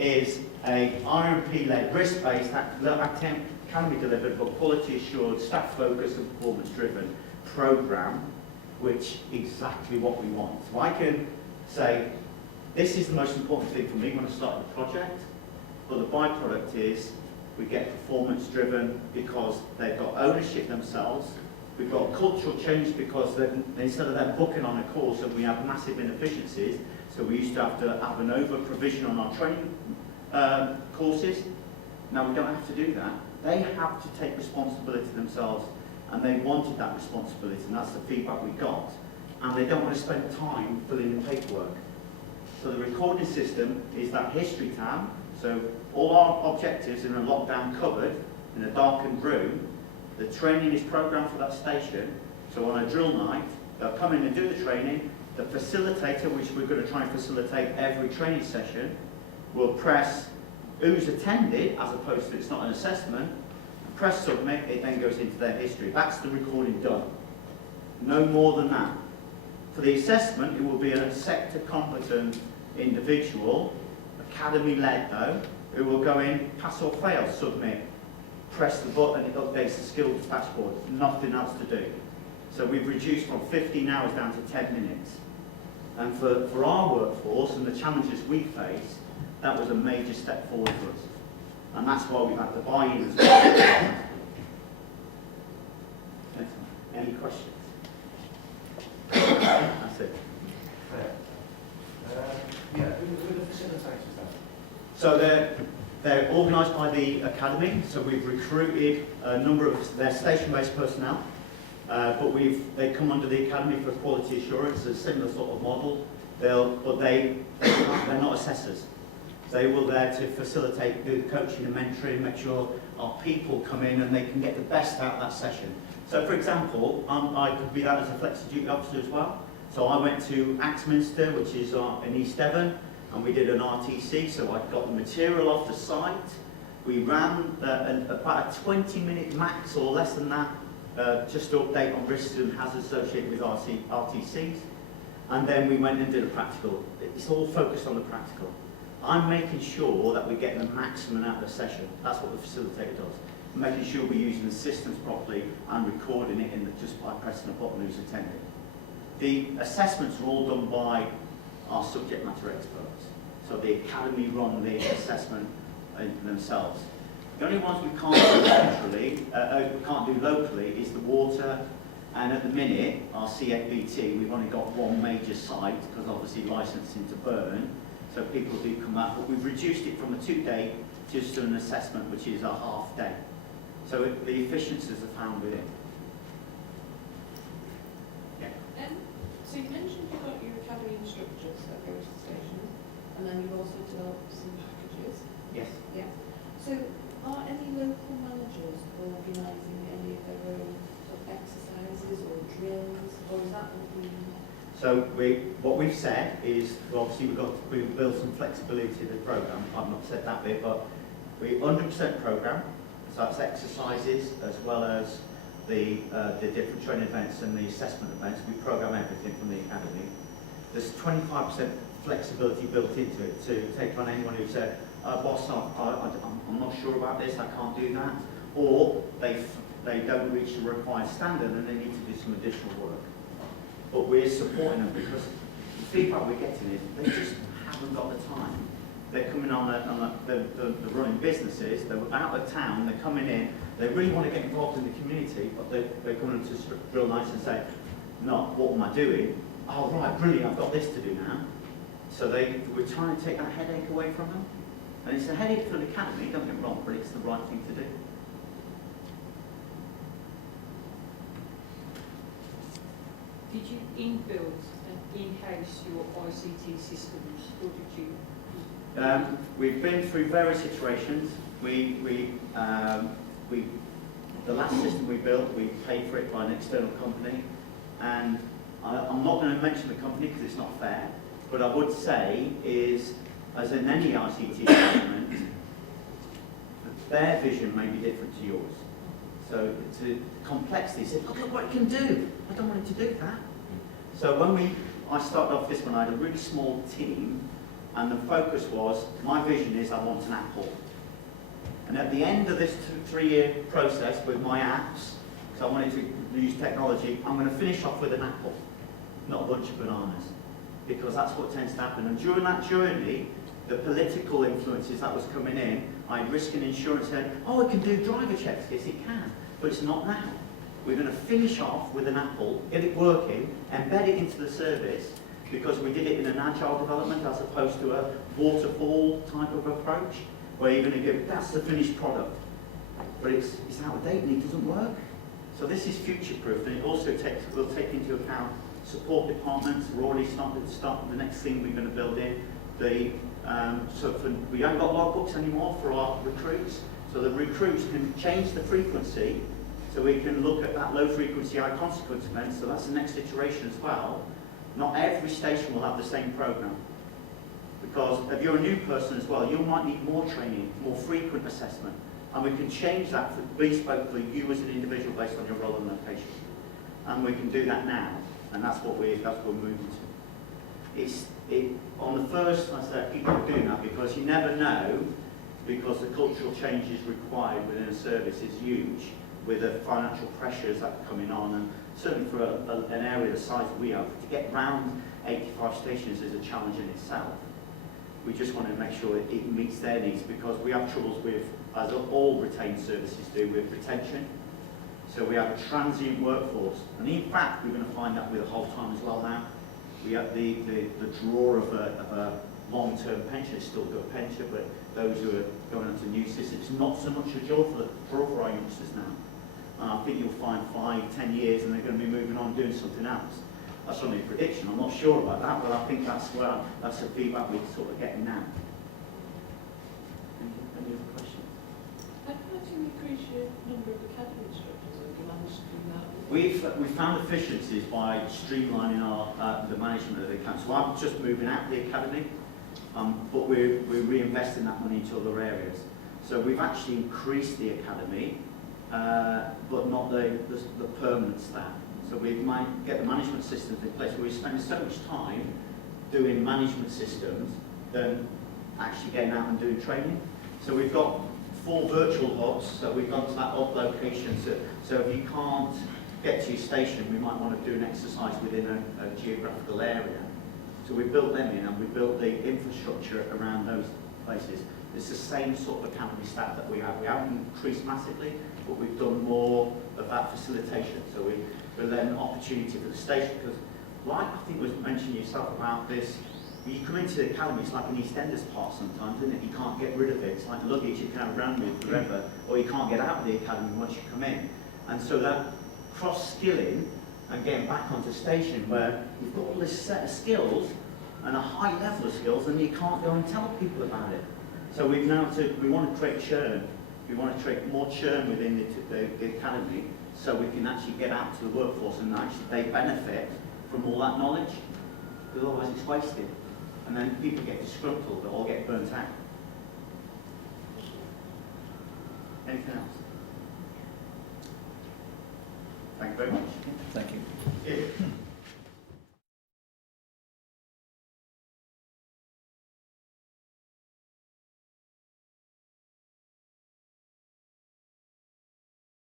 is a RMP-led, risk-based, academy-delivered, but quality-assured, staff-focused and performance-driven program, which is exactly what we want. So I can say, this is the most important thing for me when I start the project, but the byproduct is we get performance-driven because they've got ownership themselves. We've got cultural change because instead of them booking on a course and we have massive inefficiencies, so we used to have an over-provision on our training courses. Now we don't have to do that. They have to take responsibility themselves, and they wanted that responsibility, and that's the feedback we got. And they don't want to spend time filling in paperwork. So the recording system is that history tab. So all our objectives in a lockdown cupboard, in a darkened room. The training is programmed for that station. So on a drill night, they'll come in and do the training. The facilitator, which we're going to try and facilitate every training session, will press who's attended, as opposed to it's not an assessment, press submit, it then goes into their history. That's the recording done. No more than that. For the assessment, it will be a sector competent individual, academy-led though, who will go in, pass or fail, submit, press the button, it updates the skills dashboard, nothing else to do. So we've reduced from 15 hours down to 10 minutes. And for our workforce and the challenges we face, that was a major step forward for us. And that's why we've had the buy-in as well. Any questions? That's it. Yeah, who are the facilitators then? So they're organised by the academy. So we've recruited a number of their station-based personnel, but they come under the academy for quality assurance, a similar sort of model. They're not assessors. They will there to facilitate the coaching and mentoring, make sure our people come in and they can get the best out of that session. So for example, I could be that as a flexi-duty officer as well. So I went to Axminster, which is in East Devon, and we did an RTC, so I got the material off the site. We ran about a 20-minute max or less than that, just to update on risks and hazards associated with RTCs. And then we went and did a practical. It's all focused on the practical. I'm making sure that we get the maximum out of the session. That's what the facilitator does. Making sure we're using the systems properly and recording it just by pressing a button who's attending. The assessments are all done by our subject matter experts. So the academy run the assessment themselves. The only ones we can't do centrally, we can't do locally, is the water. And at the minute, our CFBT, we've only got one major site because obviously licensing to burn. So people do come out, but we've reduced it from a 2-day just to an assessment, which is a half day. So the efficiencies are found within. Yeah. So you mentioned you've got your academy instructors that go to the stations, and then you've also developed some packages. Yes. Yeah. So are any local managers organising any of their own sort of exercises or drills, or is that what we? So what we've said is, well, obviously we've built some flexibility to the programme. I've not said that bit, but we 100% programme. So that's exercises as well as the different training events and the assessment events. We programme everything from the academy. There's 25% flexibility built into it to take on anyone who said, boss, I'm not sure about this, I can't do that. Or they don't reach the required standard and they need to do some additional work. But we're supporting them because the feedback we're getting is they just haven't got the time. They're coming on the running businesses, they're out of town, they're coming in, they really want to get involved in the community, but they're coming into drill nights and say, no, what am I doing? Oh right, brilliant, I've got this to do now. So we're trying to take that headache away from them. And it's a headache for the academy, don't get me wrong, but it's the right thing to do. Did you inbuild and in-house your ICT systems, or did you? We've been through various iterations. The last system we built, we paid for it by an external company, and I'm not going to mention the company because it's not fair, but I would say is, as in any ICT development, their vision may be different to yours. So to complexity, say, look at what it can do. I don't want it to do that. So when I started off this one, I had a really small team, And the focus was, my vision is I want an Apple. And at the end of this 3-year process with my apps, because I wanted to use technology, I'm going to finish off with an Apple, not a bunch of bananas. Because that's what tends to happen. And during that journey, the political influences that was coming in, I risk and insurance said, oh, it can do driver checks. Yes, it can. But it's not now. We're going to finish off with an Apple, get it working, embed it into the service, because we did it in an agile development as opposed to a waterfall type of approach, where you're going to give, that's the finished product. But it's out of date and it doesn't work. So this is future-proof, and it also will take into account support departments. We're already starting the next thing we're going to build in. We haven't got logbooks anymore for our recruits, so the recruits can change the frequency, so we can look at that low frequency high consequence event. So that's the next iteration as well. Not every station will have the same program, because if you're a new person as well, you might need more training, more frequent assessment, and we can change that for bespoke for you as an individual based on your role and location. And we can do that now, and that's what we're moving to. On the first, I said, people are doing that because you never know, because the cultural changes required within a service is huge, with the financial pressures that are coming on, and certainly for an area the size that we have, to get round 85 stations is a challenge in itself. We just want to make sure it meets their needs, because we have troubles with, as all retained services do, with retention. So we have a transient workforce, and in fact we're going to find that with the whole time as well now. We have the draw of a long-term pension is still good pension, but those who are going into new systems, it's not so much a joy for our youngsters now. And I think you'll find 5-10 years and they're going to be moving on doing something else. That's only a prediction. I'm not sure about that, but I think that's the feedback we're sort of getting now. Any other questions? How do you increase your number of academy instructors? Have you managed to do that? We've found efficiencies by streamlining the management of the academy. So I'm just moving out of the academy, but we're reinvesting that money into other areas. So we've actually increased the academy, but not the permanent staff. So we might get the management systems in place. We're spending so much time doing management systems than actually getting out and doing training. So we've got 4 virtual hubs, so we've gone to that hub location. So if you can't get to your station, we might want to do an exercise within a geographical area. So we built them in, and we built the infrastructure around those places. It's the same sort of academy staff that we have. We haven't increased massively, but we've done more of that facilitation. So we're letting an opportunity for the station, because like I think was mentioned yourself about this, when you come into the academy, it's like an EastEnders part sometimes, isn't it? You can't get rid of it. It's like luggage you can't run with forever, or you can't get out of the academy once you come in. And so that cross-skilling and getting back onto station, where you've got all this set of skills and a high level of skills, and you can't go and tell people about it. So we want to create churn. We want to create more churn within the academy, so we can actually get out to the workforce and actually they benefit from all that knowledge, because otherwise it's wasted. And then people get disgruntled or get burnt out. Anything else? Thank you very much. Thank you. Yeah.